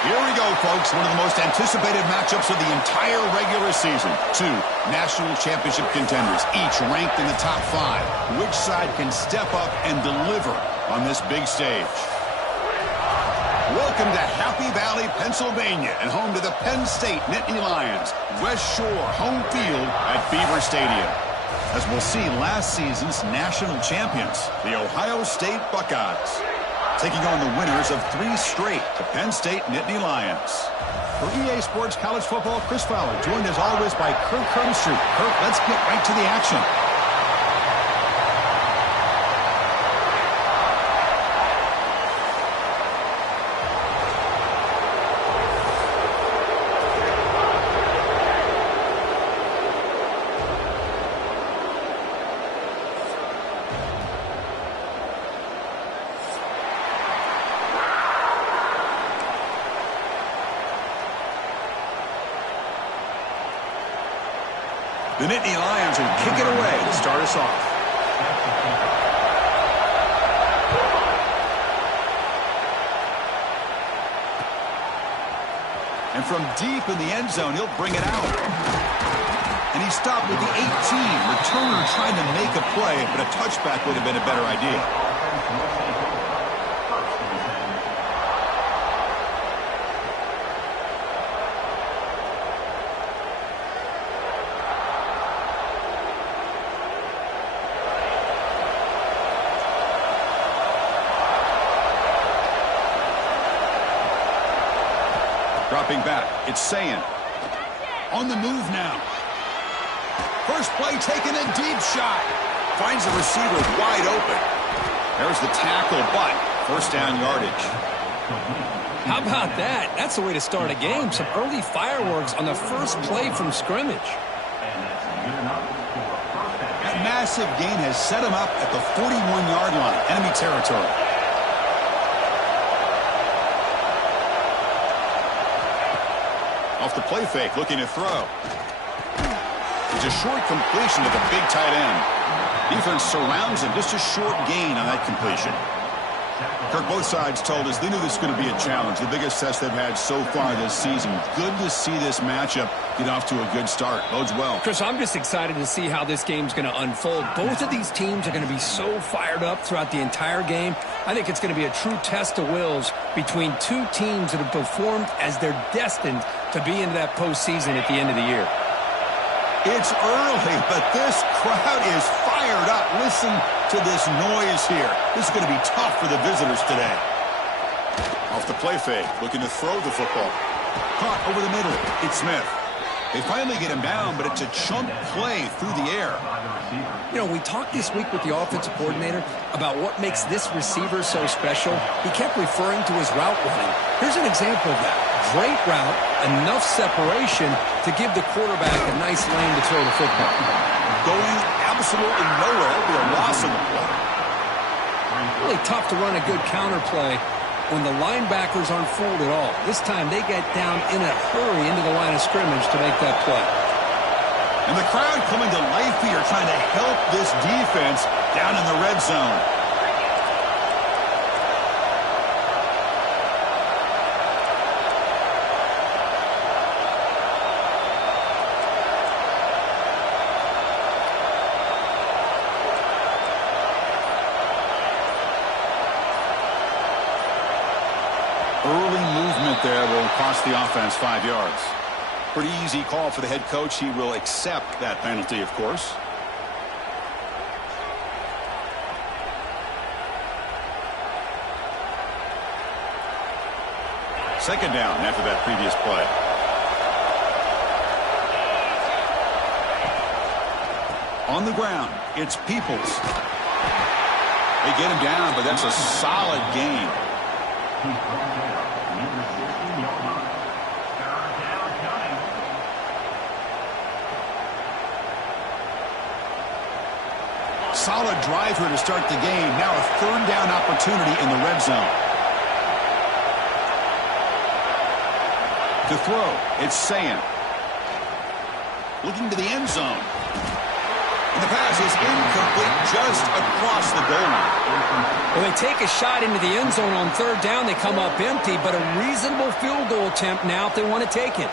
Here we go, folks. One of the most anticipated matchups of the entire regular season. Two national championship contenders, each ranked in the top 5. Which side can step up and deliver on this big stage? Welcome to Happy Valley, Pennsylvania, and home to the Penn State Nittany Lions. West Shore home field at Beaver Stadium. As we'll see, last season's national champions, the Ohio State Buckeyes, taking on the winners of 3 straight, the Penn State Nittany Lions. For EA Sports College Football, Chris Fowler, joined as always by Kirk Herbstreit. Kirk, let's get right to the action. The Nittany Lions will kick it away to start us off. And from deep in the end zone, he'll bring it out. And he stopped with the 18. Returner trying to make a play, but a touchback would have been a better idea. Dropping back, it's Sayin. On the move now. First play taken, a deep shot. Finds the receiver wide open. There's the tackle, but first down yardage. How about that? That's the way to start a game. Some early fireworks on the first play from scrimmage. That massive gain has set him up at the 41-yard line, enemy territory. Off the play fake, looking to throw. It's a short completion to the big tight end. Defense surrounds him, just a short gain on that completion. Kirk, both sides told us they knew this was going to be a challenge, the biggest test they've had so far this season. Good to see this matchup get off to a good start. Bodes well. Chris, I'm just excited to see how this game's going to unfold. Both of these teams are going to be so fired up throughout the entire game. I think it's going to be a true test of wills between two teams that have performed as they're destined to be into that postseason at the end of the year. It's early, but this crowd is fired up. Listen to this noise here. This is going to be tough for the visitors today. Off the play fake, looking to throw the football. Caught over the middle. It's Smith. They finally get him down, but it's a chunk play through the air. You know, we talked this week with the offensive coordinator about what makes this receiver so special. He kept referring to his route running. Here's an example of that. Great route, enough separation to give the quarterback a nice lane to throw the football. Going absolutely nowhere. It'll be a loss of the play. Really tough to run a good counter play when the linebackers aren't fooled at all. This time they get down in a hurry into the line of scrimmage to make that play. And the crowd coming to life here, trying to help this defense down in the red zone. Early movement there will cost the offense 5 yards. Pretty easy call for the head coach. He will accept that penalty, of course. Second down after that previous play. On the ground, it's Peoples. They get him down, but that's a solid gain. Solid drive here to start the game. Now a third down opportunity in the red zone. To throw, it's Sayin. Looking to the end zone. The pass is incomplete just across the goal line. Well, they take a shot into the end zone on third down. They come up empty, but a reasonable field goal attempt now if they want to take it.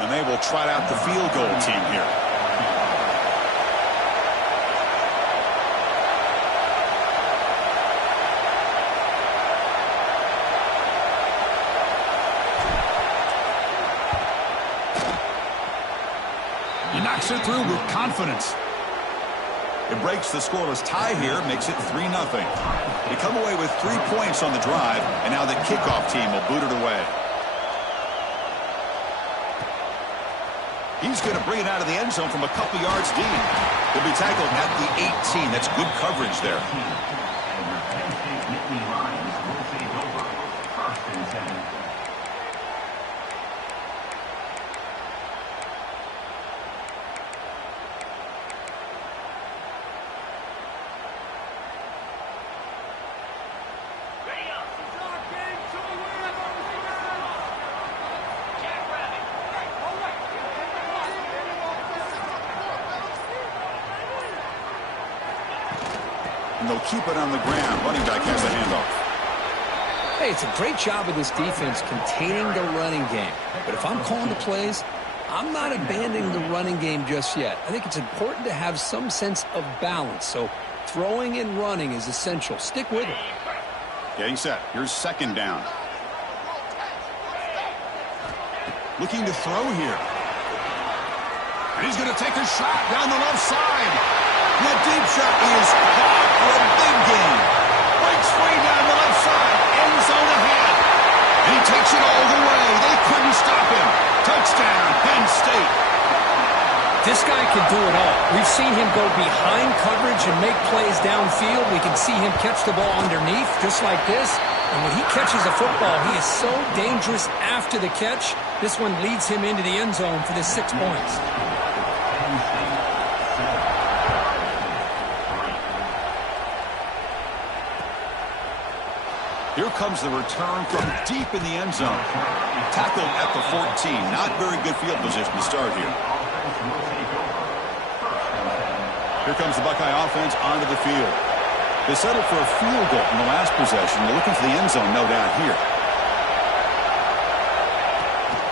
And they will trot out the field goal team here. He knocks it through with confidence. It breaks the scoreless tie here, makes it 3-0. They come away with 3 points on the drive, and now the kickoff team will boot it away. He's going to bring it out of the end zone from a couple yards deep. He'll be tackled at the 18. That's good coverage there. And they'll keep it on the ground. Running back has the handoff. Hey, it's a great job of this defense containing the running game. But if I'm calling the plays, I'm not abandoning the running game just yet. I think it's important to have some sense of balance. So throwing and running is essential. Stick with it. Getting set. Here's second down. Looking to throw here. And he's going to take a shot down the left side. That deep shot is caught for a big gain. Breaks free down the left side. End zone ahead. And he takes it all the way. They couldn't stop him. Touchdown, Penn State. This guy can do it all. We've seen him go behind coverage and make plays downfield. We can see him catch the ball underneath, just like this. And when he catches a football, he is so dangerous after the catch. This one leads him into the end zone for the 6 points. Here comes the return from deep in the end zone. Tackled at the 14. Not very good field position to start here. Here comes the Buckeye offense onto the field. They settled for a field goal in the last possession. They're looking for the end zone, no doubt, here.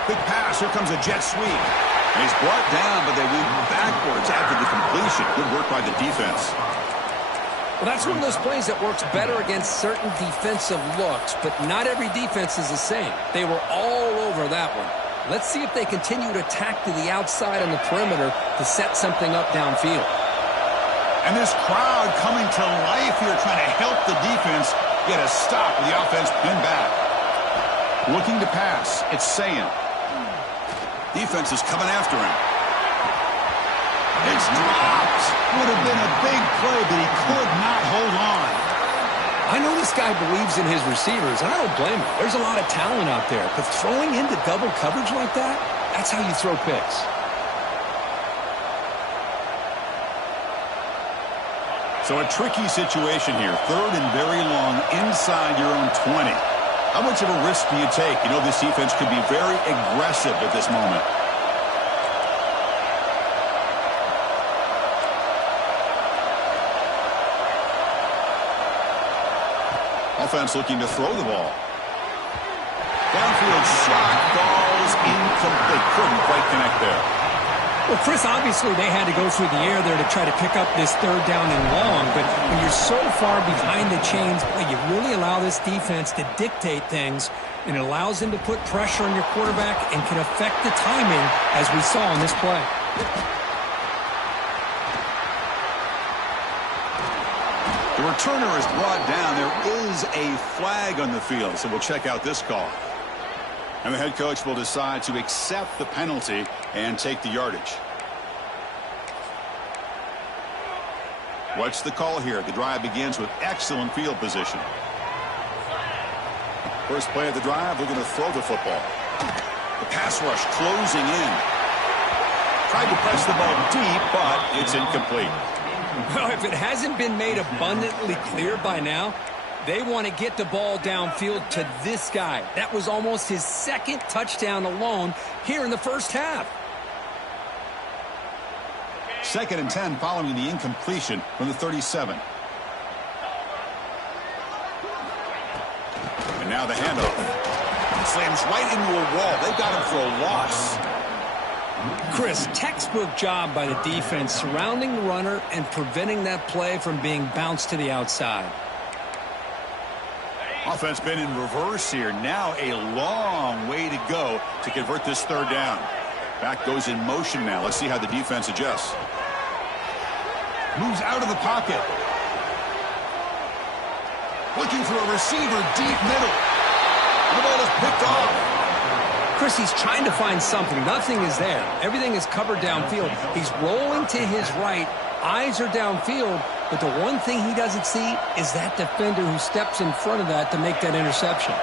Quick pass. Here comes a jet sweep. And he's brought down, but they went backwards after the completion. Good work by the defense. Well, that's one of those plays that works better against certain defensive looks, but not every defense is the same. They were all over that one. Let's see if they continue to attack to the outside on the perimeter to set something up downfield. And this crowd coming to life here, trying to help the defense get a stop with the offense pinned back. Looking to pass. It's Sayin. Defense is coming after him. It's dropped. Would have been a big play, but he could not hold on. I know this guy believes in his receivers, and I don't blame him. There's a lot of talent out there, but throwing into double coverage like that, that's how you throw picks. So a tricky situation here. Third and very long inside your own 20. How much of a risk do you take? You know this defense could be very aggressive at this moment. Offense looking to throw the ball. Downfield shot falls incomplete. Couldn't quite connect there. Well, Chris, obviously they had to go through the air there to try to pick up this third down and long, but when you're so far behind the chains, boy, you really allow this defense to dictate things, and it allows them to put pressure on your quarterback and can affect the timing, as we saw on this play. The returner is brought down. There is a flag on the field, so we'll check out this call. And the head coach will decide to accept the penalty and take the yardage. What's the call here? The drive begins with excellent field position. First play of the drive, looking to throw the football. The pass rush closing in. Tried to press the ball deep, but it's incomplete. Well, if it hasn't been made abundantly clear by now, They want to get the ball downfield to this guy. That was almost his second touchdown alone here in the first half. 2nd and 10 following the incompletion from the 37. And now the handoff. Slams right into a wall. They got him for a loss. Chris, textbook job by the defense surrounding the runner and preventing that play from being bounced to the outside. Offense been in reverse here. Now a long way to go to convert this 3rd down. Back goes in motion now. Let's see how the defense adjusts. Moves out of the pocket. Looking for a receiver deep middle. The ball is picked off. Chris, he's trying to find something. Nothing is there. Everything is covered downfield. He's rolling to his right. Eyes are downfield. But the one thing he doesn't see is that defender who steps in front of that to make that interception.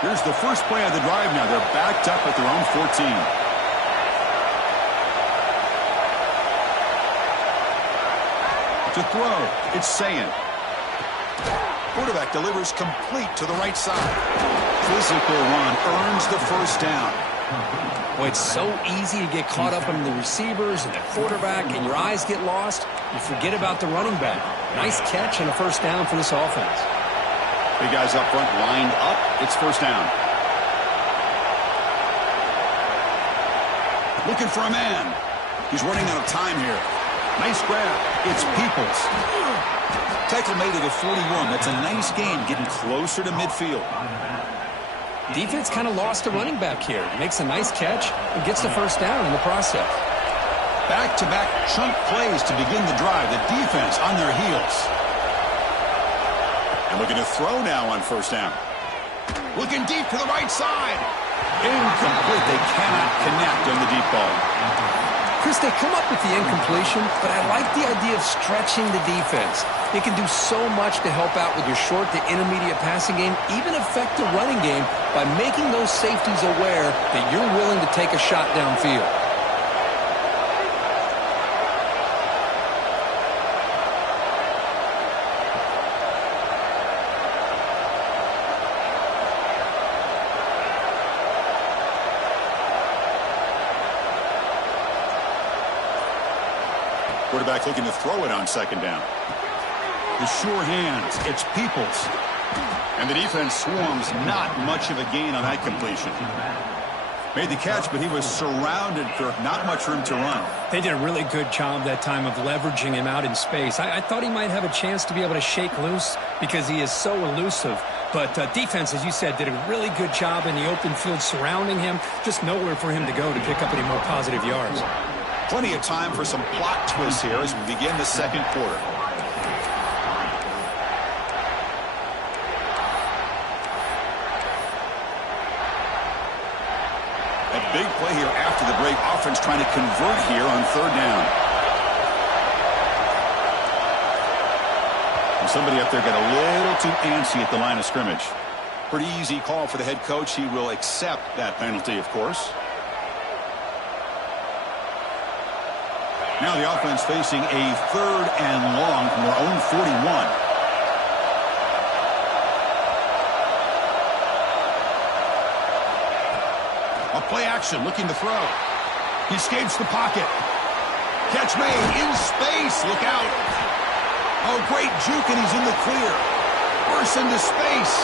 Here's the first play of the drive now. They're backed up at their own 14. To throw, it's Sayin. Quarterback delivers complete to the right side. Physical run earns the first down. Well, it's so easy to get caught up in the receivers and the quarterback, and your eyes get lost. You forget about the running back. Nice catch and a first down for this offense. Big guys up front lined up. It's first down. Looking for a man. He's running out of time here. Nice grab. It's Peoples. Tackle made at the 41. That's a nice gain, getting closer to midfield. Defense kind of lost a running back here. Makes a nice catch and gets the first down in the process. Back-to-back chunk plays to begin the drive. The defense on their heels. And looking to throw now on first down. Looking deep to the right side. Incomplete. They cannot connect on the deep ball. Chris, they come up with the incompletion, but I like the idea of stretching the defense. It can do so much to help out with your short to intermediate passing game, even affect the running game by making those safeties aware that you're willing to take a shot downfield. Quarterback looking to throw it on second down. The sure hands. It's Peoples. And the defense swarms. Not much of a gain on that completion. Made the catch, but he was surrounded for not much room to run. They did a really good job that time of leveraging him out in space. I thought he might have a chance to be able to shake loose because he is so elusive. But defense, as you said, did a really good job in the open field surrounding him. Just nowhere for him to go to pick up any more positive yards. Plenty of time for some plot twists here as we begin the second quarter. A big play here after the break. Offense trying to convert here on third down. And somebody up there got a little too antsy at the line of scrimmage. Pretty easy call for the head coach. He will accept that penalty, of course. Now the offense facing a third and long from their own 41. A play action looking to throw. He escapes the pocket. Catch made in space. Look out. Oh, great juke, and he's in the clear. Bursts into space.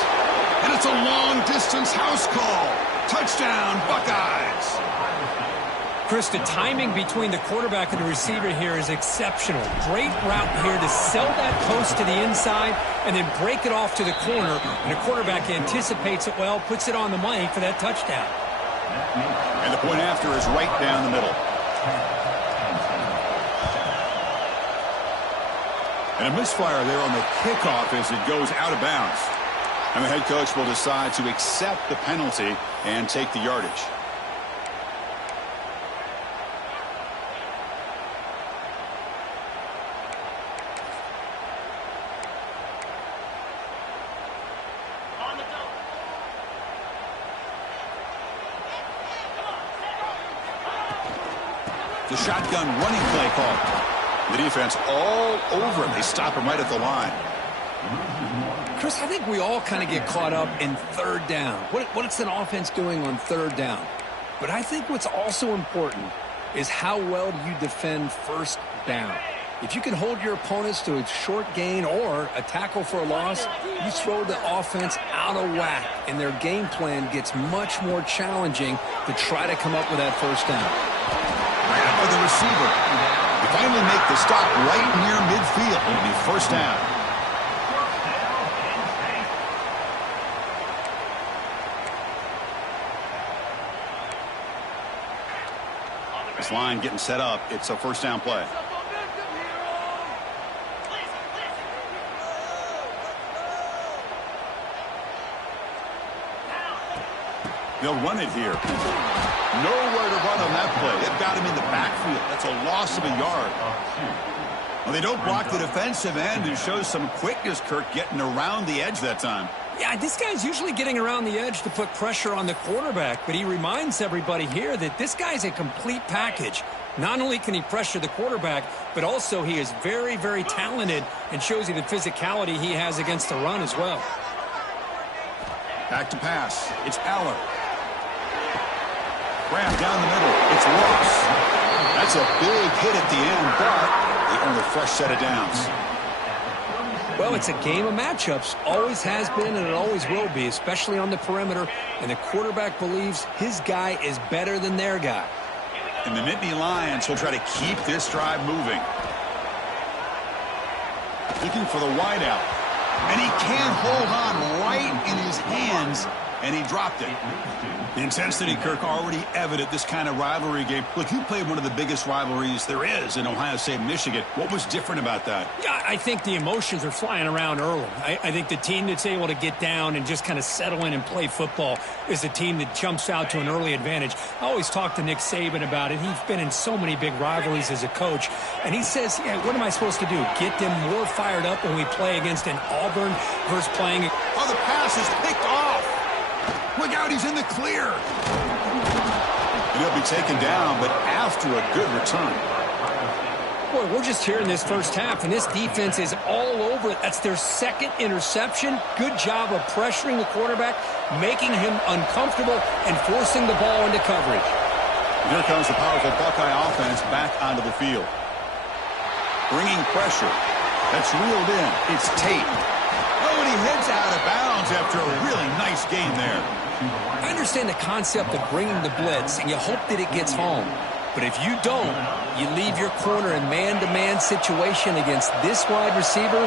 And it's a long-distance house call. Touchdown, Buckeyes. Chris, the timing between the quarterback and the receiver here is exceptional. Great route here to sell that post to the inside and then break it off to the corner. And the quarterback anticipates it well, puts it on the money for that touchdown. And the point after is right down the middle. And a misfire there on the kickoff as it goes out of bounds. And the head coach will decide to accept the penalty and take the yardage. The shotgun running play call. The defense all over him. They stop him right at the line. Chris, I think we all kind of get caught up in third down. What's an offense doing on third down? But I think what's also important is how well do you defend first down. If you can hold your opponents to a short gain or a tackle for a loss, you throw the offense out of whack, and their game plan gets much more challenging to try to come up with that first down. Grab for the receiver. They finally make the stop right near midfield. It'll be first down. This line getting set up. It's a first down play. They'll run it here. Nowhere to run on that play. They've got him in the backfield. That's a loss of a yard. Well, they don't block the defensive end and shows some quickness, Kirk, getting around the edge that time. Yeah, this guy's usually getting around the edge to put pressure on the quarterback, but he reminds everybody here that this guy's a complete package. Not only can he pressure the quarterback, but also he is very, very talented and shows you the physicality he has against the run as well. Back to pass. It's Aller. Grab down the middle. It's Ross. That's a big hit at the end, but they earn a fresh set of downs. Well, it's a game of matchups. Always has been, and it always will be, especially on the perimeter. And the quarterback believes his guy is better than their guy. And the Nittany Lions will try to keep this drive moving. Looking for the wideout. And he can't hold on right in his hands, and he dropped it. The intensity, Kirk, already evident this kind of rivalry game. Look, you played one of the biggest rivalries there is in Ohio State and Michigan. What was different about that? Yeah, I think the emotions are flying around early. I think the team that's able to get down and just kind of settle in and play football is the team that jumps out to an early advantage. I always talk to Nick Saban about it. He's been in so many big rivalries as a coach, and he says, yeah, what am I supposed to do? Get them more fired up when we play against an Auburn versus playing. Oh, the pass is picked off. Look out, he's in the clear. And he'll be taken down, but after a good return. Boy, we're just here in this first half, and this defense is all over it. That's their second interception. Good job of pressuring the quarterback, making him uncomfortable, and forcing the ball into coverage. Here comes the powerful Buckeye offense back onto the field. Bringing pressure. That's reeled in. It's Tate. Oh, and he heads out of bounds after a really nice gain there. I understand the concept of bringing the blitz, and you hope that it gets home. But if you don't, you leave your corner in man-to-man situation against this wide receiver.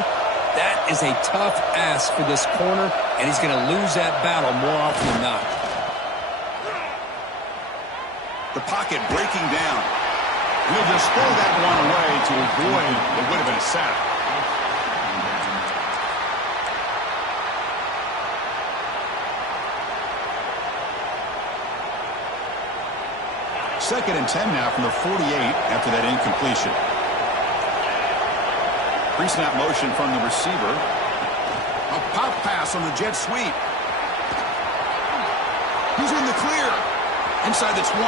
That is a tough ask for this corner, and he's going to lose that battle more often than not. The pocket breaking down. He'll just throw that one away to avoid what would have been a sack. Second and 10 now from the 48 after that incompletion. Pre-snap motion from the receiver. A pop pass on the jet sweep. He's in the clear. Inside the 20.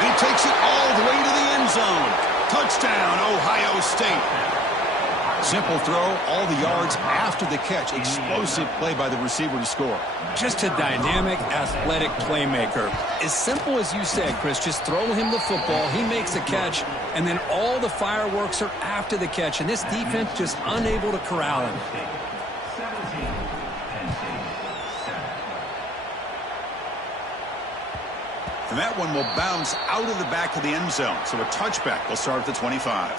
And he takes it all the way to the end zone. Touchdown, Ohio State. Simple throw, all the yards after the catch. Explosive play by the receiver to score. Just a dynamic, athletic playmaker. As simple as you said, Chris, just throw him the football, he makes the catch, and then all the fireworks are after the catch. And this defense just unable to corral him. And that one will bounce out of the back of the end zone. So a touchback will start at the 25.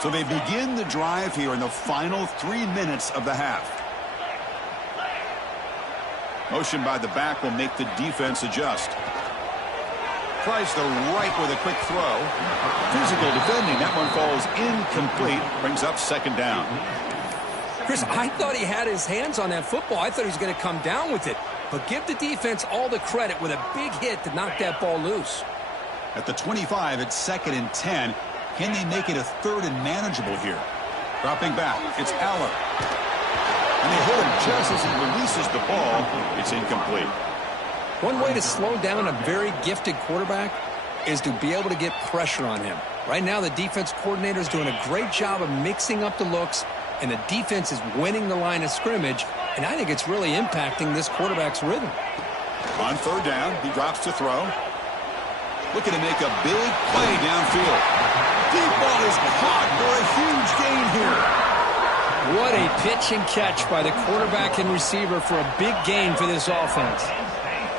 So they begin the drive here in the final 3 minutes of the half. Motion by the back will make the defense adjust. Tries the right with a quick throw. Physical defending. That one falls incomplete. Brings up second down. Chris, I thought he had his hands on that football. I thought he was going to come down with it. But give the defense all the credit with a big hit to knock that ball loose. At the 25, it's second and 10. Can they make it a third and manageable here? Dropping back, it's Aller. And they hit him just as he releases the ball. It's incomplete. One way to slow down a very gifted quarterback is to be able to get pressure on him. Right now, the defense coordinator is doing a great job of mixing up the looks, and the defense is winning the line of scrimmage, and I think it's really impacting this quarterback's rhythm. On third down, he drops to throw. Looking to make a big play downfield. Deep ball is caught for a huge gain here. What a pitch and catch by the quarterback and receiver for a big gain for this offense.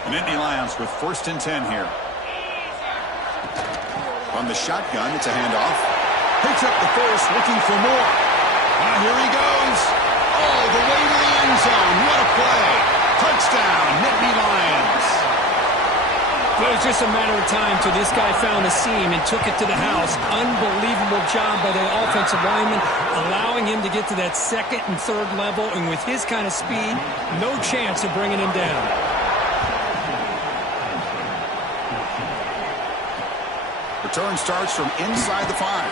The Nittany Lions with 1st and 10 here. From the shotgun, it's a handoff. Picks up the first, looking for more. Here he goes. All the way to the end zone. What a play. Touchdown, Nittany Lions. It was just a matter of time till this guy found the seam and took it to the house. Unbelievable job by the offensive lineman, allowing him to get to that second and third level, and with his kind of speed, no chance of bringing him down. Return starts from inside the 5.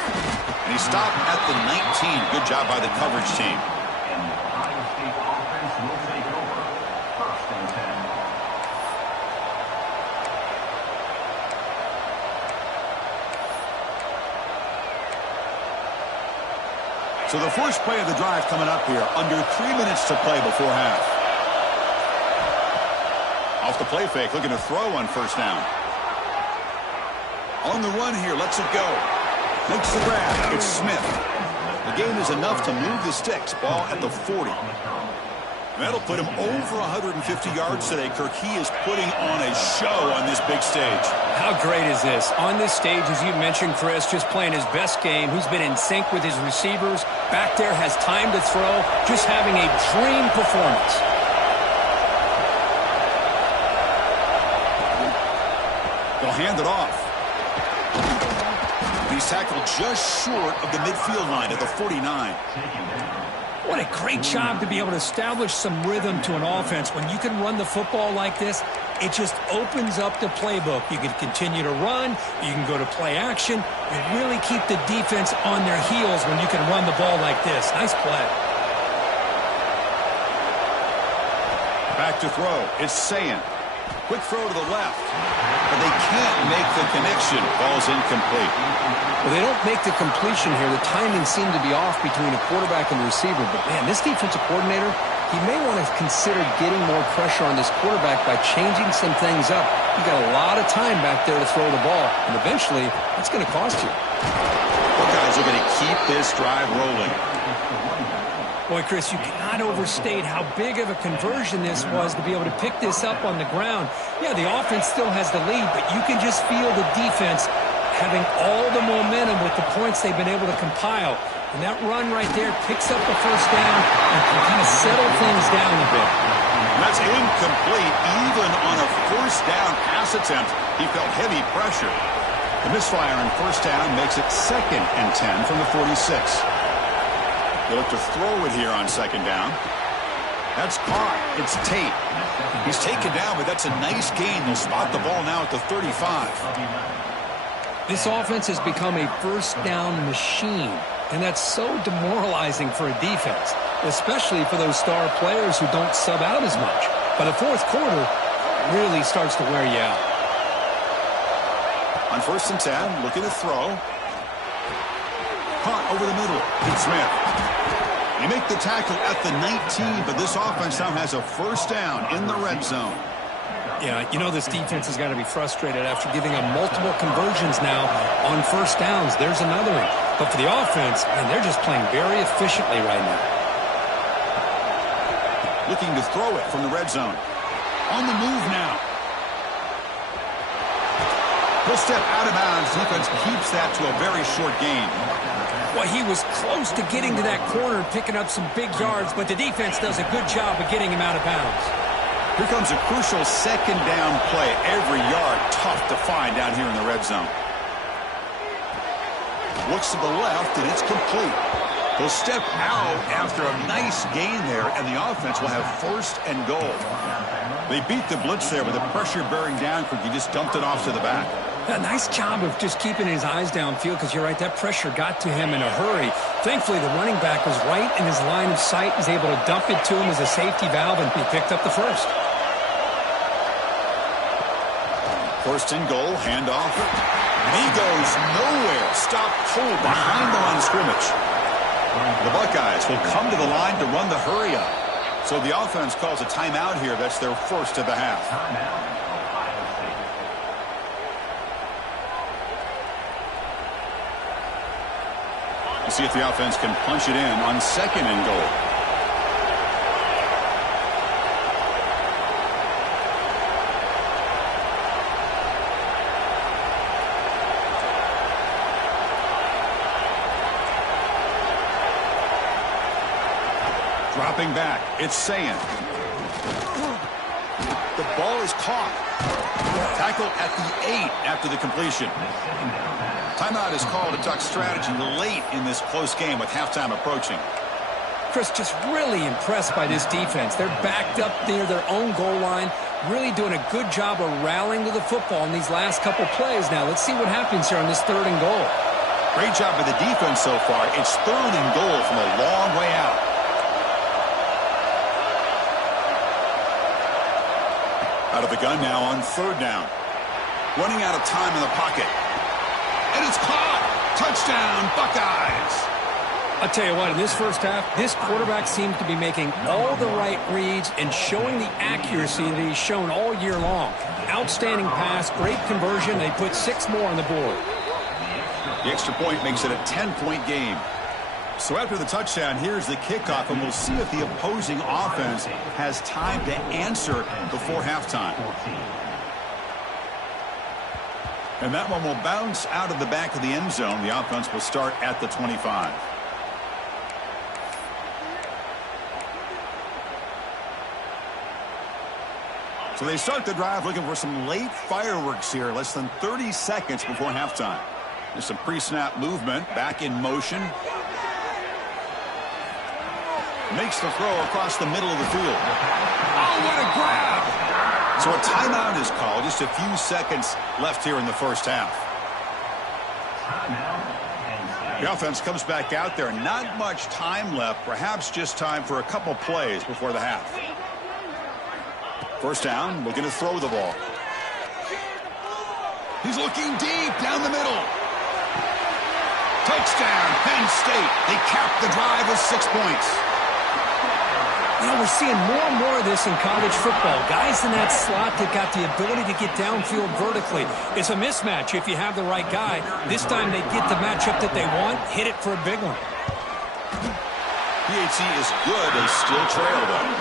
And he stopped at the 19. Good job by the coverage team. So the first play of the drive coming up here, under 3 minutes to play before half. Off the play fake, looking to throw on first down. On the run here, lets it go. Makes the grab, it's Smith. The gain is enough to move the sticks, ball at the 40. That'll put him over 150 yards today. Kirk, he is putting on a show on this big stage. How great is this? On this stage, as you mentioned, Chris, just playing his best game. He's been in sync with his receivers. Back there, has time to throw. Just having a dream performance. They'll hand it off. He's tackled just short of the midfield line at the 49. What a great job to be able to establish some rhythm to an offense. When you can run the football like this, it just opens up the playbook. You can continue to run. You can go to play action. You really keep the defense on their heels when you can run the ball like this. Nice play. Back to throw. It's Sayin. Quick throw to the left. But they can't make the connection. Ball's incomplete. Well, they don't make the completion here. The timing seemed to be off between a quarterback and the receiver. But, man, this defensive coordinator, he may want to consider getting more pressure on this quarterback by changing some things up. You got a lot of time back there to throw the ball. And eventually, that's going to cost you. Buckeyes are going to keep this drive rolling. Boy, Chris, you cannot overstate how big of a conversion this was to be able to pick this up on the ground. Yeah, the offense still has the lead, but you can just feel the defense having all the momentum with the points they've been able to compile. And that run right there picks up the first down and can kind of settle things down a bit. That's incomplete. Even on a first down pass attempt, he felt heavy pressure. The misfire on first down makes it 2nd and 10 from the 46. They look to throw it here on 2nd down. That's caught. It's Tate. He's taken down, but that's a nice gain. They'll spot the ball now at the 35. This offense has become a first down machine, and that's so demoralizing for a defense, especially for those star players who don't sub out as much. By the fourth quarter, it really starts to wear you out. On 1st and 10, looking to throw. Caught over the middle. Pete Smith. They make the tackle at the 19, but this offense now has a first down in the red zone. Yeah, you know this defense has got to be frustrated after giving up multiple conversions now on first downs. There's another one. But for the offense, man, they're just playing very efficiently right now. Looking to throw it from the red zone. On the move now. He'll step out of bounds. Defense keeps that to a very short gain. Well, he was close to getting to that corner and picking up some big yards, but the defense does a good job of getting him out of bounds. Here comes a crucial 2nd down play. Every yard tough to find down here in the red zone. Looks to the left, and it's complete. He'll step out after a nice gain there, and the offense will have 1st and goal. They beat the blitz there with the pressure bearing down. He just dumped it off to the back. A nice job of just keeping his eyes downfield, because you're right, that pressure got to him in a hurry. Thankfully, the running back was right in his line of sight. He's able to dump it to him as a safety valve, and he picked up the first. First and goal, handoff. And he goes nowhere. Stopped cold behind the line of scrimmage. The Buckeyes will come to the line to run the hurry up. So the offense calls a timeout here. That's their first of the half. We'll see if the offense can punch it in on second and goal. Dropping back, it's Sayin. The ball is caught. Tackle at the 8 after the completion. Timeout is called to duck strategy late in this close game with halftime approaching. Chris, just really impressed by this defense. They're backed up near their own goal line, really doing a good job of rallying to the football in these last couple plays. Now, let's see what happens here on this third and goal. Great job by the defense so far. It's third and goal from a long way out. Out of the gun now on third down. Running out of time in the pocket. And it's caught. Touchdown, Buckeyes. I'll tell you what, in this first half, this quarterback seems to be making all the right reads and showing the accuracy that he's shown all year long. Outstanding pass, great conversion. They put 6 more on the board. The extra point makes it a 10-point game. So after the touchdown, here's the kickoff, and we'll see if the opposing offense has time to answer before halftime. And that one will bounce out of the back of the end zone. The offense will start at the 25. So they start the drive looking for some late fireworks here, less than 30 seconds before halftime. There's some pre-snap movement, back in motion. Makes the throw across the middle of the field. Oh, what a grab! So a timeout is called. Just a few seconds left here in the first half. The offense comes back out there. Not much time left. Perhaps just time for a couple plays before the half. First down, looking to throw the ball. He's looking deep down the middle. Touchdown, Penn State. They cap the drive with 6 points. You know, we're seeing more and more of this in college football. Guys in that slot that got the ability to get downfield vertically. It's a mismatch if you have the right guy. This time they get the matchup that they want, hit it for a big one. PHC is good. They still trail, though.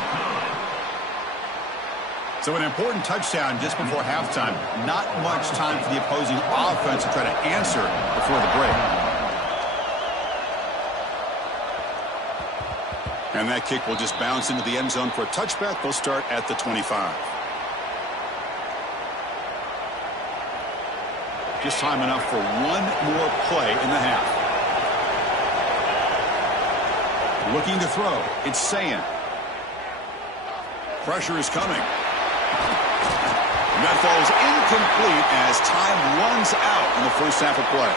So an important touchdown just before halftime. Not much time for the opposing offense to try to answer before the break. And that kick will just bounce into the end zone for a touchback. They'll start at the 25. Just time enough for one more play in the half. Looking to throw. It's Sayin. Pressure is coming. And that falls incomplete as time runs out in the first half of play.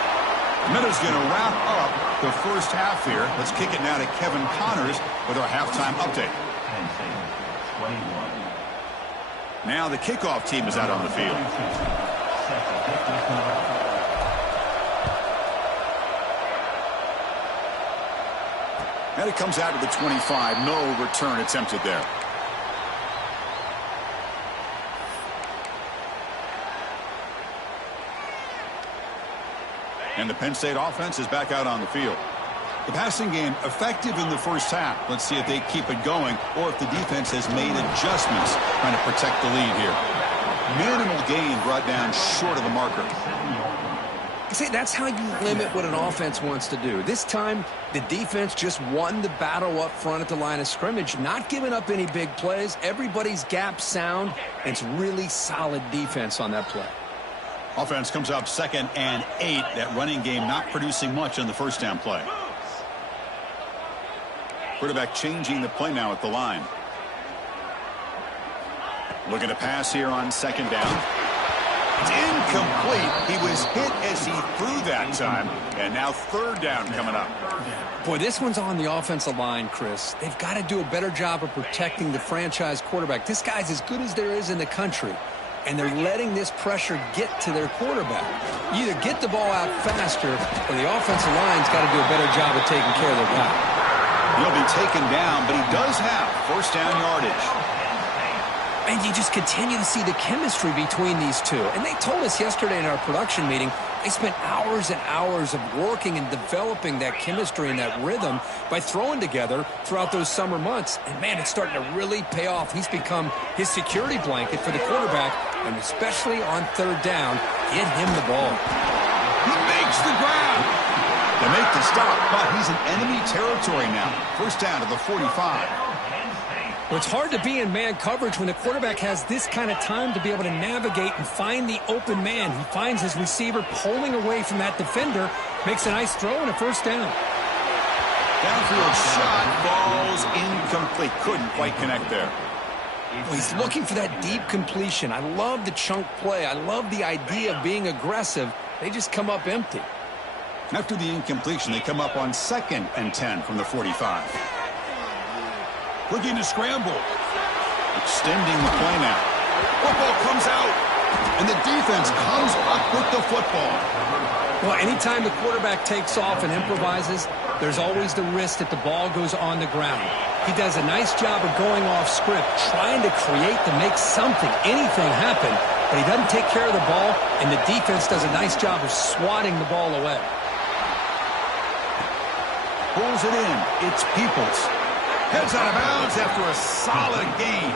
Miller's going to wrap up the first half here. Let's kick it now to Kevin Connors with our halftime update. Now the kickoff team is out on the field. And it comes out to the 25. No return attempted there. And the Penn State offense is back out on the field. The passing game effective in the first half. Let's see if they keep it going or if the defense has made adjustments trying to protect the lead here. Minimal gain brought down short of the marker. See, that's how you limit what an offense wants to do. This time, the defense just won the battle up front at the line of scrimmage, not giving up any big plays. Everybody's gap sound. It's really solid defense on that play. Offense comes up 2nd and 8. That running game not producing much on the first down play. Quarterback changing the play now at the line. Looking to pass here on 2nd down. It's incomplete. He was hit as he threw that time. And now 3rd down coming up. Boy, this one's on the offensive line, Chris. They've got to do a better job of protecting the franchise quarterback. This guy's as good as there is in the country. and they're letting this pressure get to their quarterback. You either get the ball out faster, or the offensive line's got to do a better job of taking care of their guy. He'll be taken down, but he does have first down yardage. And you just continue to see the chemistry between these two. And they told us yesterday in our production meeting, they spent hours and hours of working and developing that chemistry and that rhythm by throwing together throughout those summer months. And, man, it's starting to really pay off. He's become his security blanket for the quarterback, and especially on third down, get him the ball. He makes the grab. They make the stop, but he's in enemy territory now. First down to the 45. Well, it's hard to be in man coverage when the quarterback has this kind of time to be able to navigate and find the open man. He finds his receiver pulling away from that defender, makes a nice throw and a first down. Downfield shot falls incomplete. Couldn't quite connect there. Well, he's looking for that deep completion. I love the chunk play. I love the idea of being aggressive. They just come up empty. After the incompletion, they come up on 2nd and 10 from the 45. Looking to scramble. Extending the play now. Football comes out. And the defense comes up with the football. Well, anytime the quarterback takes off and improvises, there's always the risk that the ball goes on the ground. He does a nice job of going off script, trying to create to make something, anything happen, but he doesn't take care of the ball, and the defense does a nice job of swatting the ball away. Pulls it in. It's Peoples. Heads out of bounds after a solid gain.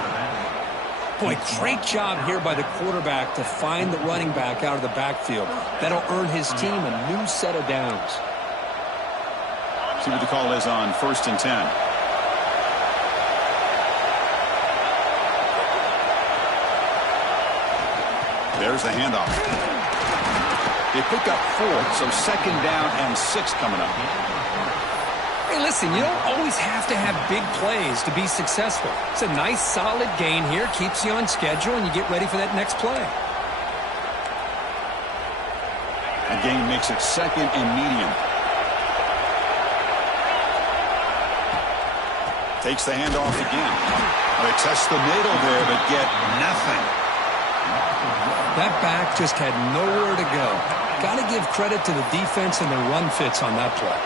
Boy, great job here by the quarterback to find the running back out of the backfield. That'll earn his team a new set of downs. See what the call is on 1st and 10. There's the handoff. They pick up 4, so 2nd down and 6 coming up. Hey, listen, you don't always have to have big plays to be successful. It's a nice, solid gain here, keeps you on schedule, and you get ready for that next play. The gain makes it 2nd and medium. Takes the handoff again. They test the middle there, but get nothing. That back just had nowhere to go. Got to give credit to the defense and their run fits on that play.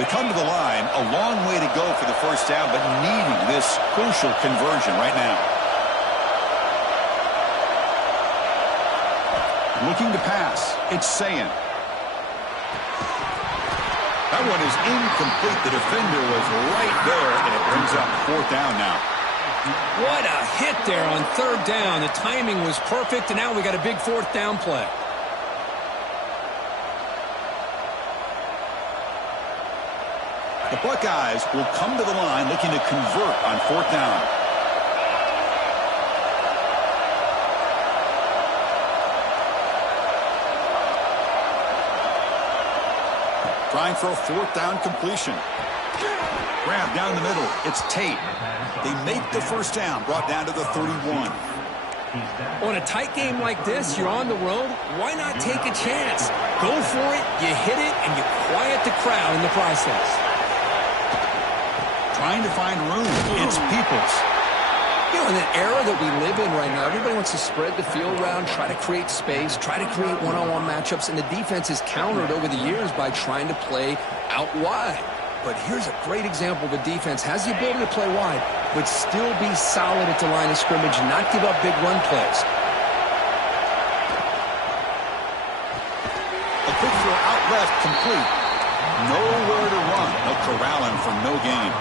They come to the line, a long way to go for the first down, but needing this crucial conversion right now. Looking to pass. It's Sayin. That one is incomplete. The defender was right there, and it brings up 4th down now. What a hit there on 3rd down. The timing was perfect, and now we got a big 4th down play. The Buckeyes will come to the line looking to convert on 4th down. Trying for a 4th down completion. Grab down the middle. It's Tate. They make the first down, brought down to the 31. On a tight game like this, you're on the road, why not take a chance? Go for it, you hit it, and you quiet the crowd in the process. Trying to find room. It's Peoples. You know, in the era that we live in right now, everybody wants to spread the field around, try to create space, try to create one-on-one matchups, and the defense is countered over the years by trying to play out wide. But here's a great example of a defense has the ability to play wide, but still be solid at the line of scrimmage and not give up big run plays. A quick throw out left, complete. Nowhere to run. They'll corral him for no gain.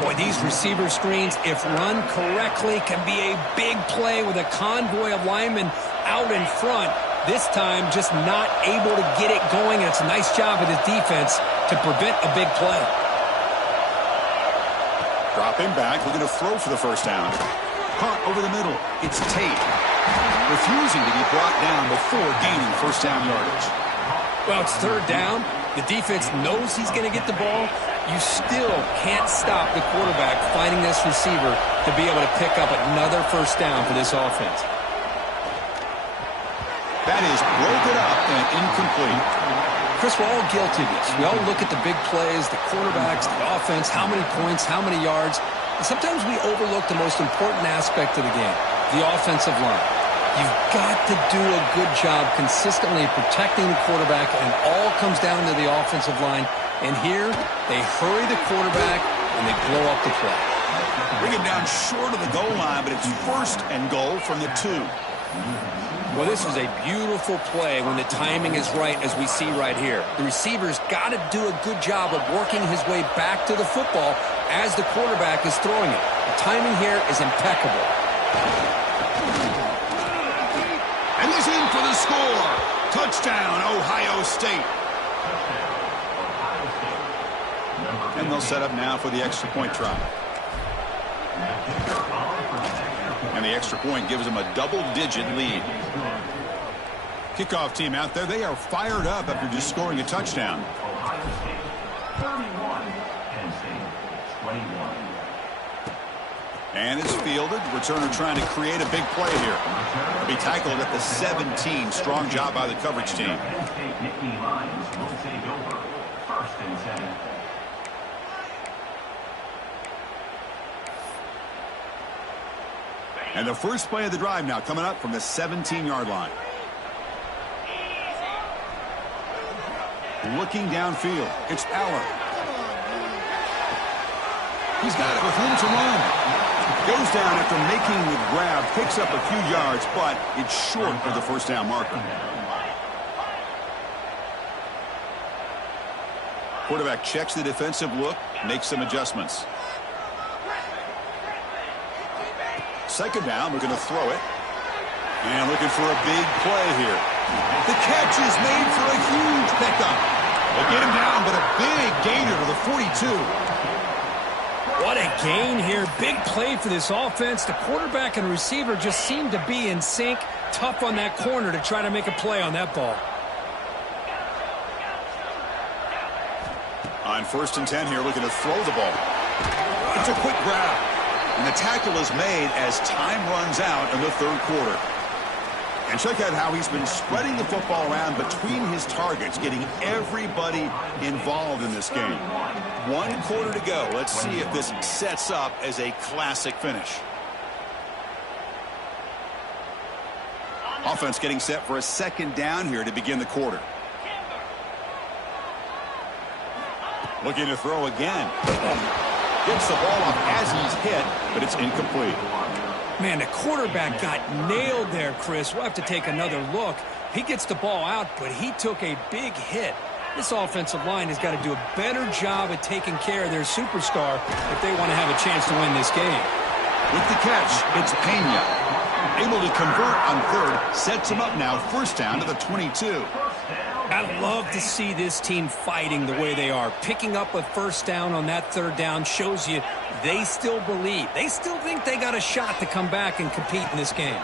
Boy, these receiver screens, if run correctly, can be a big play with a convoy of linemen out in front. This time, just not able to get it going, and it's a nice job of the defense to prevent a big play. Drop him back, looking to throw for the first down. Caught over the middle. It's Tate. Refusing to be brought down before gaining first down yardage. Well, it's 3rd down. The defense knows he's going to get the ball. You still can't stop the quarterback finding this receiver to be able to pick up another first down for this offense. That is broken up and incomplete. Chris, we're all guilty of this. We all look at the big plays, the quarterbacks, the offense, how many points, how many yards. And sometimes we overlook the most important aspect of the game, the offensive line. You've got to do a good job consistently protecting the quarterback, and it all comes down to the offensive line. And here, they hurry the quarterback, and they blow up the play. Bring him down short of the goal line, but it's first and goal from the 2. Well, this is a beautiful play when the timing is right, as we see right here. The receiver's got to do a good job of working his way back to the football as the quarterback is throwing it. The timing here is impeccable. And he's in for the score. Touchdown, Ohio State. And they'll set up now for the extra point try. And the extra point gives them a double-digit lead. Kickoff team out there, they are fired up after just scoring a touchdown. And it's fielded. Returner trying to create a big play here. He'll be tackled at the 17. Strong job by the coverage team. And the first play of the drive now coming up from the 17-yard line. Looking downfield, it's Aller. He's got it with room to run. Goes down after making the grab, picks up a few yards, but it's short of the first down marker. Quarterback checks the defensive look, makes some adjustments. Second down, we're going to throw it. And looking for a big play here. The catch is made for a huge pickup. They'll get him down, but a big gainer to the 42. What a gain here. Big play for this offense. The quarterback and receiver just seem to be in sync. Tough on that corner to try to make a play on that ball. On 1st and 10 here, looking to throw the ball. It's a quick grab. And the tackle is made as time runs out in the 3rd quarter. And check out how he's been spreading the football around between his targets, getting everybody involved in this game. 1 quarter to go. Let's see if this sets up as a classic finish. Offense getting set for a 2nd down here to begin the quarter. Looking to throw again. Gets the ball off as he's hit, but it's incomplete. Man, the quarterback got nailed there, Chris. We'll have to take another look. He gets the ball out, but he took a big hit. This offensive line has got to do a better job at taking care of their superstar if they want to have a chance to win this game. With the catch, it's Pena. Able to convert on 3rd, sets him up now, 1st down to the 22. I love to see this team fighting the way they are. Picking up a 1st down on that 3rd down shows you they still believe. They still think they got a shot to come back and compete in this game.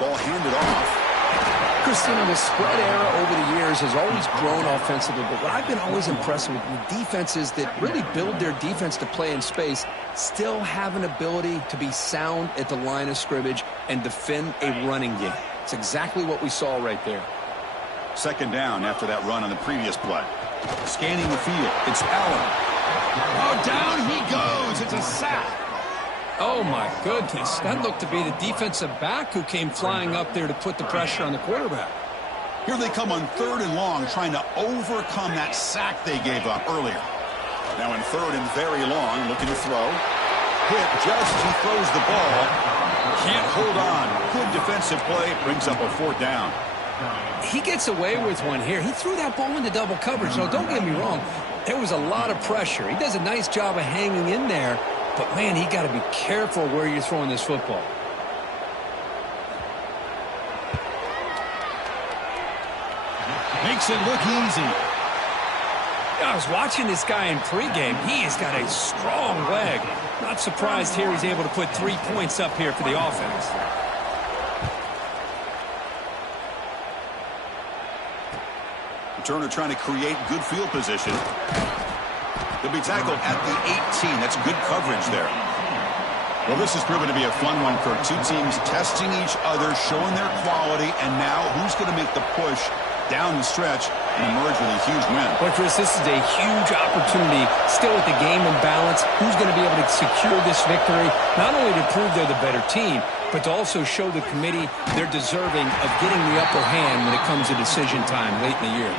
Ball handed off. Christina, the spread era over the years has always grown offensively, but what I've been always impressed with defenses that really build their defense to play in space still have an ability to be sound at the line of scrimmage and defend a running game. It's exactly what we saw right there. 2nd down after that run on the previous play. Scanning the field, it's Allen. Oh, down he goes. It's a sack. Oh, my goodness. That looked to be the defensive back who came flying up there to put the pressure on the quarterback. Here they come on 3rd and long, trying to overcome that sack they gave up earlier. Now in 3rd and very long, looking to throw. Hit just as he throws the ball. Can't hold on. Good defensive play. Brings up a 4th down. He gets away with one here. He threw that ball into double coverage. No, don't get me wrong. There was a lot of pressure. He does a nice job of hanging in there. But, man, he got to be careful where you're throwing this football. Makes it look easy. I was watching this guy in pregame. He has got a strong leg. Not surprised here he's able to put 3 points up here for the offense. Turner trying to create good field position. He'll be tackled at the 18. That's good coverage there. Well, this has proven to be a fun one, Kirk. 2 teams testing each other, showing their quality, and now who's going to make the push down the stretch and emerge with a huge win. Well, Chris, this is a huge opportunity. Still with the game in balance, who's going to be able to secure this victory? Not only to prove they're the better team, but to also show the committee they're deserving of getting the upper hand when it comes to decision time late in the year.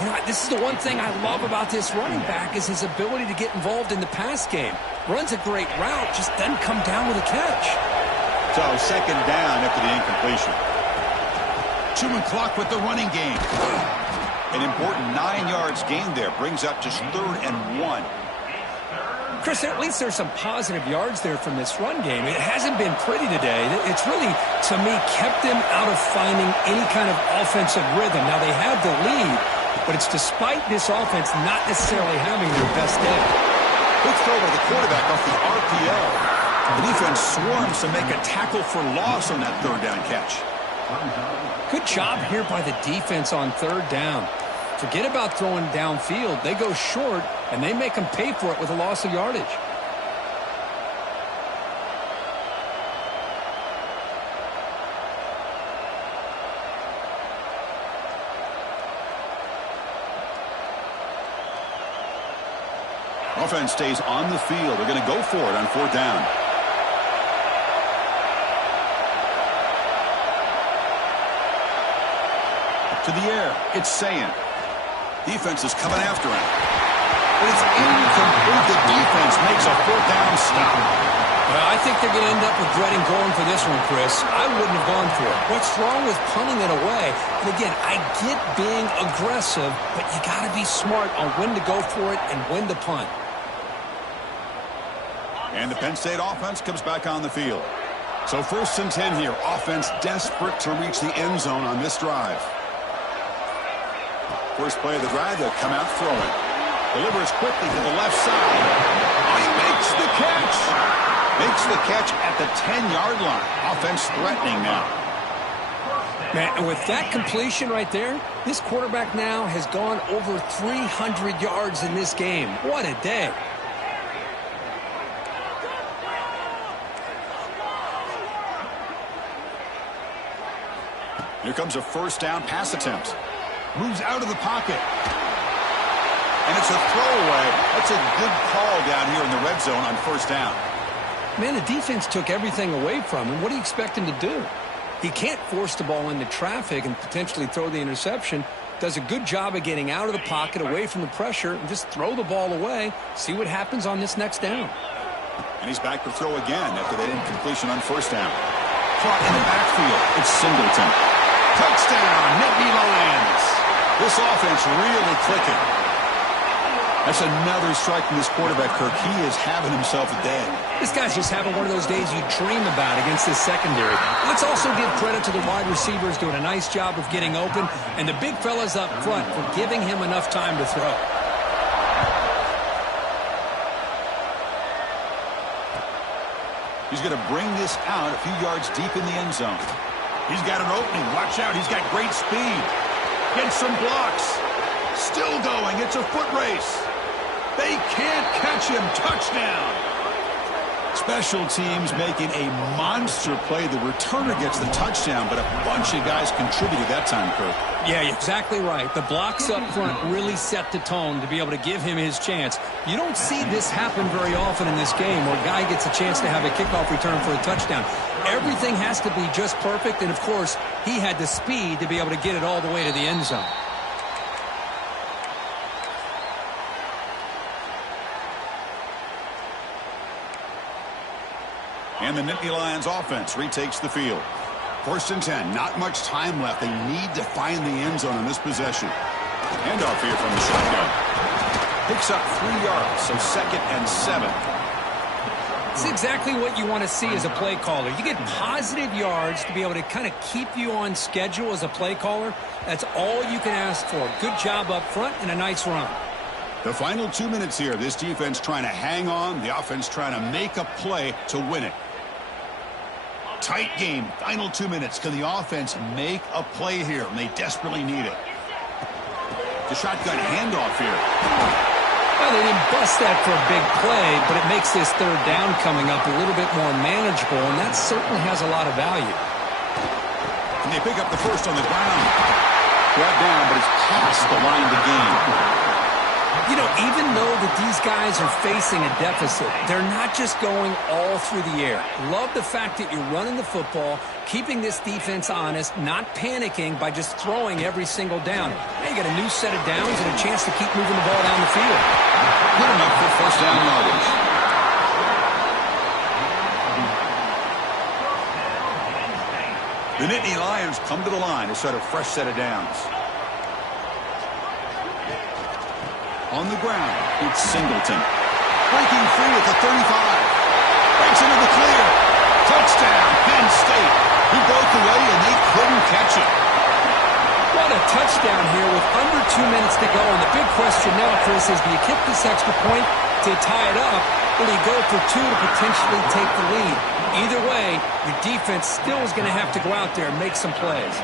You know, this is the one thing I love about this running back is his ability to get involved in the pass game. Runs a great route, just doesn't come down with a catch. So second down after the incompletion. Chewing clock with the running game. An important 9 yards gained there brings up just 3rd and 1. Chris, at least there's some positive yards there from this run game. It hasn't been pretty today. It's really, to me, kept them out of finding any kind of offensive rhythm. Now, they have the lead, but it's despite this offense not necessarily having their best day. Good throw by the quarterback off the RPO. The defense swarms to make a tackle for loss on that 3rd down catch. Good job here by the defense on 3rd down. Forget about throwing downfield. They go short, and they make them pay for it with a loss of yardage. Offense stays on the field. They're going to go for it on 4th down. To the air, it's Sayin. Defense is coming after him. But it's incomplete. The defense makes a 4th down stop. Well, I think they're going to end up regretting going for this one, Chris. I wouldn't have gone for it. What's wrong with punting it away? And again, I get being aggressive, but you got to be smart on when to go for it and when to punt. And the Penn State offense comes back on the field. So 1st and 10 here. Offense desperate to reach the end zone on this drive. First play of the drive, they'll come out throwing. Delivers quickly to the left side. Oh, he makes the catch. Makes the catch at the 10-yard line. Offense threatening now. Man, and with that completion right there, this quarterback now has gone over 300 yards in this game. What a day. Here comes a 1st down pass attempt. Moves out of the pocket. And it's a throwaway. That's a good call down here in the red zone on 1st down. Man, the defense took everything away from him. What do you expect him to do? He can't force the ball into traffic and potentially throw the interception. Does a good job of getting out of the pocket, away from the pressure, and just throw the ball away. See what happens on this next down. And he's back to throw again after that incompletion on 1st down. Caught in the backfield. It's Singleton. Touchdown, Nittany Lions. This offense really clicking. That's another strike from this quarterback, Kirk. He is having himself a day. This guy's just having one of those days you dream about against this secondary. Let's also give credit to the wide receivers doing a nice job of getting open, and the big fellas up front for giving him enough time to throw. He's going to bring this out a few yards deep in the end zone. He's got an opening. Watch out. He's got great speed. Gets some blocks. Still going. It's a foot race. They can't catch him. Touchdown. Special teams making a monster play. The returner gets the touchdown, but a bunch of guys contributed that time, Kirk. Yeah, exactly right. The blocks up front really set the tone to be able to give him his chance. You don't see this happen very often in this game where a guy gets a chance to have a kickoff return for a touchdown. Everything has to be just perfect, and of course, he had the speed to be able to get it all the way to the end zone. And the Nittany Lions offense retakes the field. 1st and 10, not much time left. They need to find the end zone on this possession. Handoff here from the shotgun. Picks up 3 yards, so 2nd and 7. It's exactly what you want to see as a play caller. You get positive yards to be able to kind of keep you on schedule as a play caller. That's all you can ask for. Good job up front and a nice run. The final 2 minutes here. This defense trying to hang on. The offense trying to make a play to win it. Tight game. Final 2 minutes. Can the offense make a play here? And they desperately need it. The shotgun handoff here. Well, they didn't bust that for a big play, but it makes this 3rd down coming up a little bit more manageable, and that certainly has a lot of value. And they pick up the first on the ground. brought down, but it's past the line to gain. You know, even though that these guys are facing a deficit, they're not just going all through the air. Love the fact that you're running the football, keeping this defense honest, not panicking by just throwing every single down. Now you got a new set of downs and a chance to keep moving the ball down the field. Good enough for first down yardage. The Nittany Lions come to the line to start a fresh set of downs. On the ground, it's Singleton. Breaking free at the 35. Breaks into the clear. Touchdown, Penn State. He broke away and they couldn't catch it. What a touchdown here with under 2 minutes to go. And the big question now, Chris, is do you kick this extra point to tie it up, or do you go for two to potentially take the lead? Either way, your defense still is going to have to go out there and make some plays.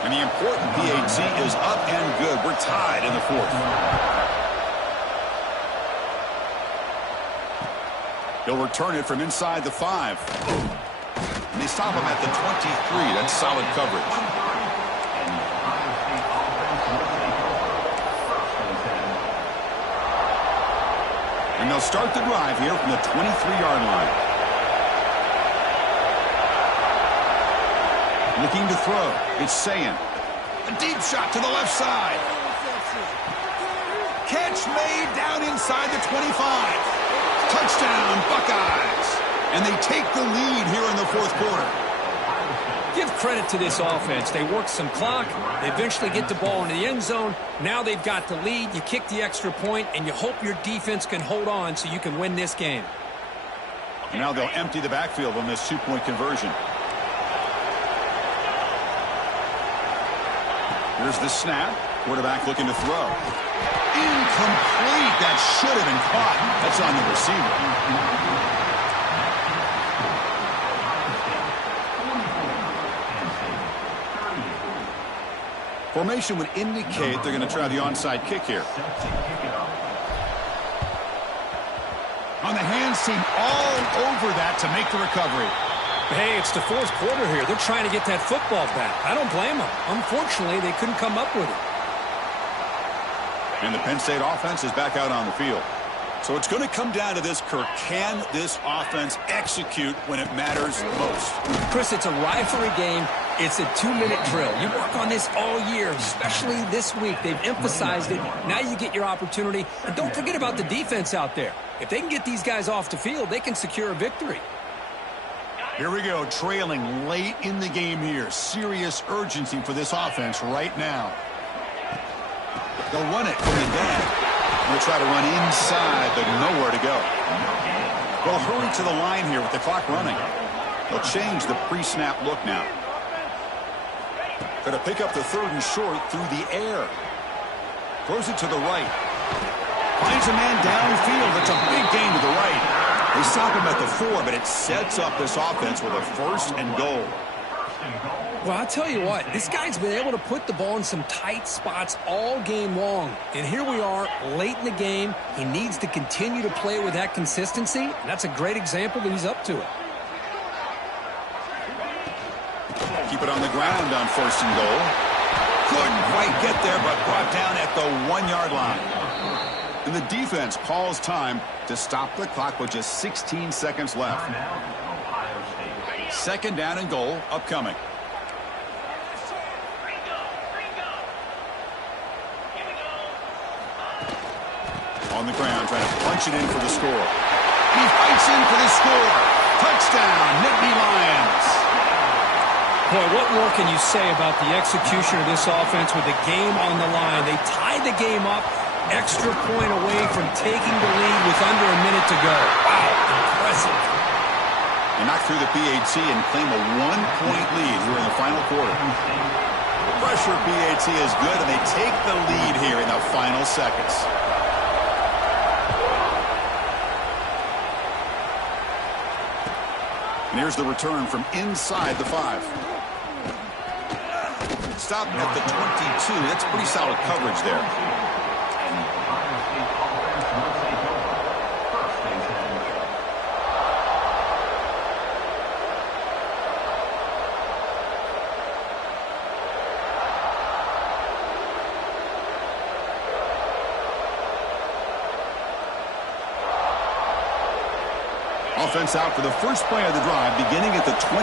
And the important PAT is up and good. We're tied in the fourth. He'll return it from inside the 5. And they stop him at the 23. That's solid coverage. And they'll start the drive here from the 23-yard line. Looking to throw. It's Sayin. A deep shot to the left side. Catch made down inside the 25. Touchdown, Buckeyes. And they take the lead here in the fourth quarter. Give credit to this offense. They work some clock. They eventually get the ball into the end zone. Now they've got the lead. You kick the extra point, and you hope your defense can hold on so you can win this game. And now they'll empty the backfield on this two-point conversion. Here's the snap. Quarterback looking to throw. Incomplete. That should have been caught. That's on the receiver. Formation would indicate they're going to try the onside kick here. On the hands team all over that to make the recovery. Hey, it's the fourth quarter here. They're trying to get that football back. I don't blame them. Unfortunately, they couldn't come up with it. And the Penn State offense is back out on the field. So it's going to come down to this, Kirk. Can this offense execute when it matters most? Chris, it's a rivalry game. It's a 2-minute drill. You work on this all year, especially this week. They've emphasized it. Now you get your opportunity. And don't forget about the defense out there. If they can get these guys off the field, they can secure a victory. Here we go, trailing late in the game here. Serious urgency for this offense right now. They'll run it from the dead. They'll try to run inside, but nowhere to go. They'll hurry to the line here with the clock running. They'll change the pre-snap look now. Going to pick up the 3rd and short through the air. Throws it to the right. Finds a man downfield. It's a big gain to the right. They stop him at the 4, but it sets up this offense with a 1st and goal. Well, I'll tell you what, this guy's been able to put the ball in some tight spots all game long. And here we are, late in the game. He needs to continue to play with that consistency, and that's a great example that he's up to it. Keep it on the ground on 1st and goal. Couldn't quite get there, but brought down at the 1-yard line. And the defense calls time to stop the clock with just 16 seconds left. 2nd down and goal upcoming. On the ground, trying to punch it in for the score. He fights in for the score. Touchdown, Nittany Lions. Boy, what more can you say about the execution of this offense with the game on the line? They tied the game up, extra point away from taking the lead with under a minute to go. Wow, impressive. They knock through the PAT and claim a 1-point lead here in the final quarter. The pressure PAT is good, and they take the lead here in the final seconds. And here's the return from inside the 5. Stop at the 22. That's pretty solid coverage there. offense out for the first play of the drive, beginning at the 22.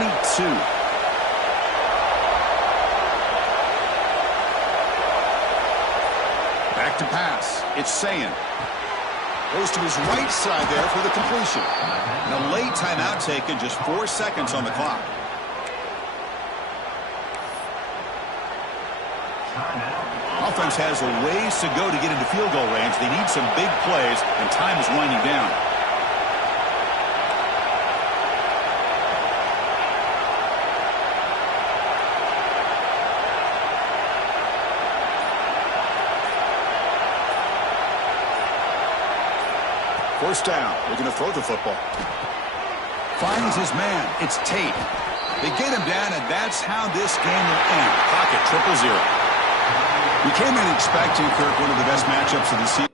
Back to pass. It's Sayan. Goes to his right side there for the completion. And a late timeout taken, just 4 seconds on the clock. Offense has a ways to go to get into field goal range. They need some big plays, and time is winding down. First down. They're going to throw the football. Finds his man. It's Tate. They get him down, and that's how this game will end. Pocket 0-0. We came in expecting, Kirk, one of the best matchups of the season.